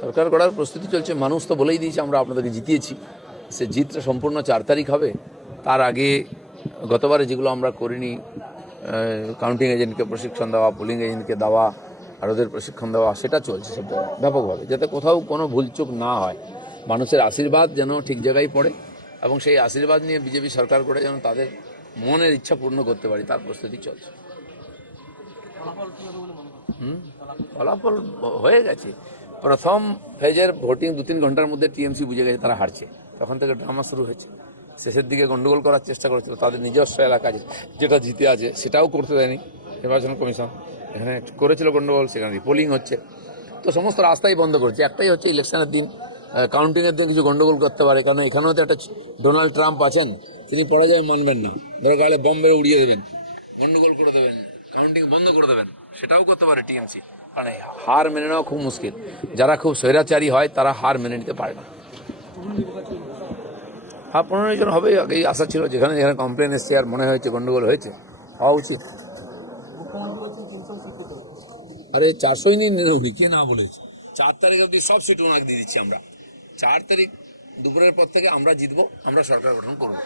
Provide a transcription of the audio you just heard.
সরকার গড়ার প্রস্তুতি চলছে। মানুষ তো বলেই দিয়েছে আমরা আপনাদেরকে জিতিয়েছি। সে জিতটা সম্পূর্ণ 4 তারিখ হবে। তার আগে গতবারে যেগুলো আমরা করিনি, কাউন্টিং এজেন্টকে প্রশিক্ষণ দেওয়া, পোলিং এজেন্টকে দেওয়া আর ওদের প্রশিক্ষণ দেওয়া, সেটা চলছে সব জায়গায় ব্যাপকভাবে, যাতে কোথাও কোনো ভুলচুক না হয়। মানুষের আশীর্বাদ যেন ঠিক জায়গায় পড়ে এবং সেই আশীর্বাদ নিয়ে বিজেপি সরকার করে যেন তাদের মনের ইচ্ছা পূর্ণ করতে পারি, তার প্রস্তুতি চলছে। ফলাফল হয়ে গেছে। প্রথম ফেজের ভোটিং 2-3 ঘন্টার মধ্যে টিএমসি বুঝে গেছে তারা হারছে। তখন থেকে ড্রামা শুরু হয়েছে। শেষের দিকে গন্ডগোল করার চেষ্টা করেছিল, তাদের নিজস্ব এলাকা যেটা জিতে আছে সেটাও করতে দেয়নি নির্বাচন কমিশন। এখানে করেছিল গন্ডগোল, সেখানে রিপোলিং হচ্ছে। তো সমস্ত রাস্তাই বন্ধ করেছে। একটাই হচ্ছে ইলেকশনের দিন, কাউন্টিংয়ের দিন কিছু গন্ডগোল করতে পারে, কারণ এখানেও তো একটা ডোনাল্ড ট্রাম্প আছেন, তিনি পরাজয় মানবেন না। ধরো গালে বম মেরে উড়িয়ে দেবেন, গন্ডগোল করে দেবেন, কাউন্টিং বন্ধ করে দেবেন, সেটাও করতে পারে টিএমসি। মানে হার মেনে নেওয়া খুব মুশকিল। যারা খুব স্বৈরাচারী হয় তারা হার মেনে নিতে পারে না। হ্যাঁ, 15 জন হবে, আগেই আশা ছিল। যেখানে যেখানে কমপ্লেন এসছে আর মনে হয়েছে গন্ডগোল হয়েছে, হওয়া উচিত। আরে 400ই নিন, উনি কে না বলেছে। 4 তারিখ অব্দি সব সিট ওনাকে দিয়ে দিচ্ছি আমরা। 4 তারিখ দুপুরের পর থেকে আমরা জিতবো, আমরা সরকার গঠন করবো।